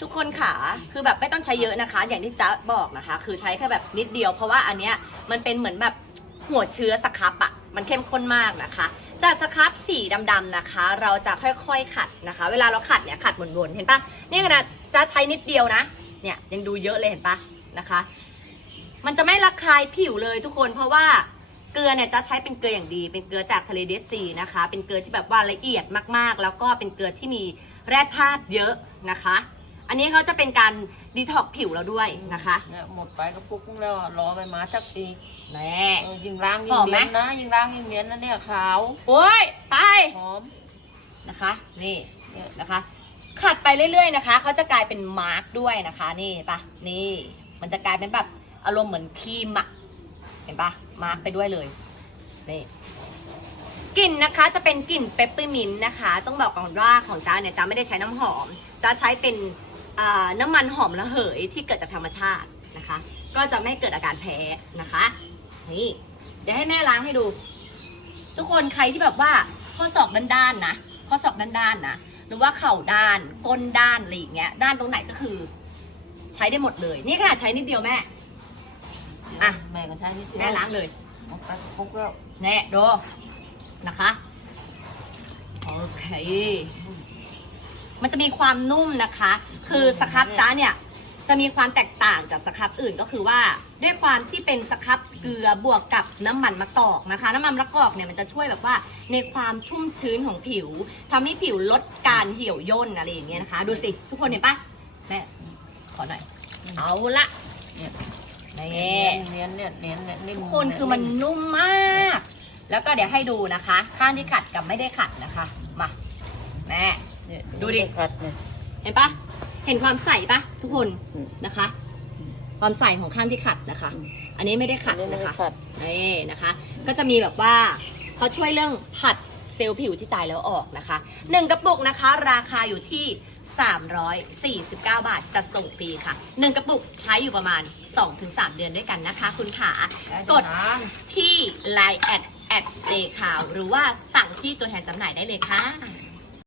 ทุกคนค่ะคือแบบไม่ต้องใช้เยอะนะคะ อย่างที่จ๊ะบอกนะคะ คือใช้แค่แบบนิดเดียว เพราะว่าอันเนี้ยมันเป็นเหมือนแบบหัวเชื้อสครับอะมันเข้มข้นมากนะคะจากสครับสีดำๆนะคะ เราจะค่อยๆขัดนะคะ เวลาเราขัดเนี่ยขัดวนๆเห็นปะนี่ขนาดจ๊ะใช้นิดเดียวนะ เนี่ยยังดูเยอะเลยเห็นปะนะคะ มันจะไม่ระคายผิวเลยทุกคน เพราะว่าเกลือเนี่ยจะใช้เป็นเกลืออย่างดี เป็นเกลือจากทะเลเดซีนะคะ เป็นเกลือที่แบบว่าละเอียดมากๆ แล้วก็เป็นเกลือที่มีแร่ธาตุเยอะนะคะ อันนี้เขาจะเป็นการดีท็อกผิวเราด้วยนะคะเนี่ยหมดไปก็ปุ๊กแล้วอะรอไปมาสักทีแม่เออยิงล้างยิหงอมไหมเนียนนะยิงล้างยิงเนียนนะเนี่ยขาวโอ้ยไปหอมนะคะ นี่เนี่ยนะคะ ขัดไปเรื่อยๆนะคะเขาจะกลายเป็นมาร์กด้วยนะคะ นี่ปะนี่ มันจะกลายเป็นแบบอารมณ์เหมือนครีมอะเห็นปะมาร์กไปด้วยเลยนี่กลิ่นนะคะจะเป็นกลิ่นเปปเปอร์มินต์นะคะ ต้องบอกก่อนว่าของจ้าเนี่ยจ้าไม่ได้ใช้น้ำหอมจ้าใช้เป็นอ่า น้ำมันหอมระเหยที่เกิดจากธรรมชาตินะคะ ก็จะไม่เกิดอาการแพ้นะคะนี่เดี๋ยวให้แม่ล้างให้ดู ทุกคนใครที่แบบว่าข้อศอกด้านๆนะข้อศอกด้านๆนะหรือว่าเข่าด้านก้นด้านอะไรอย่างเงี้ยด้านตรงไหนก็คือ ใช้ได้หมดเลย นี่ขนาดใช้นิดเดียวแม่อะแม่ก็ใช้นิดเดียวแม่ล้างเลยหมดไปก็ปุ๊กแล้วแน่ดูนะคะโอเค มันจะมีความนุ่มนะคะ คือสครับจ้าเนี่ยจะมีความแตกต่างจากสครับอื่นก็คือว่าด้วยความที่เป็นสครับเกลือบวกกับน้ำมันมะกอกนะคะ น้ำมันมะกอกเนี่ยมันจะช่วยแบบว่าในความชุ่มชื้นของผิวทำให้ผิวลดการเหี่ยวย่นอะไรอย่างเงี้ยนะคะ ดูสิทุกคนเห็นปะแม่ขอหน่อย เอาละเนี่ยนเนียนเนี่ยเนียนเนี่ยนทุกคนคือมันนุ่มมาก แล้วก็เดี๋ยวให้ดูนะคะ ข้างที่ขัดกับไม่ได้ขัดนะคะ มาแม่ เนี่ยดูดิขัดเนี่ย เห็นปะเห็นความใสปะทุกคนอืมนะคะ ความใสของข้างที่ขัดนะคะอันนี้ไม่ได้ขัดอันนี้ไม่นะได้คะขัด นี่นะคะ ก็จะมีแบบว่าเขาช่วยเรื่องผัดเซลล์ผิวที่ตายแล้วออกนะคะหนึ่งกระปุกนะคะ ราคาอยู่ที่ 349 บาทจะส่งฟรีค่ะหนึ่งกระปุกใช้อยู่ประมาณ 2-3 เดือนด้วยกันนะคะ คุณขากดนานที่ Line แอดแอดเจคาวหรือว่าสั่งที่ตัวแทนจำหน่ายได้เลยค่ะ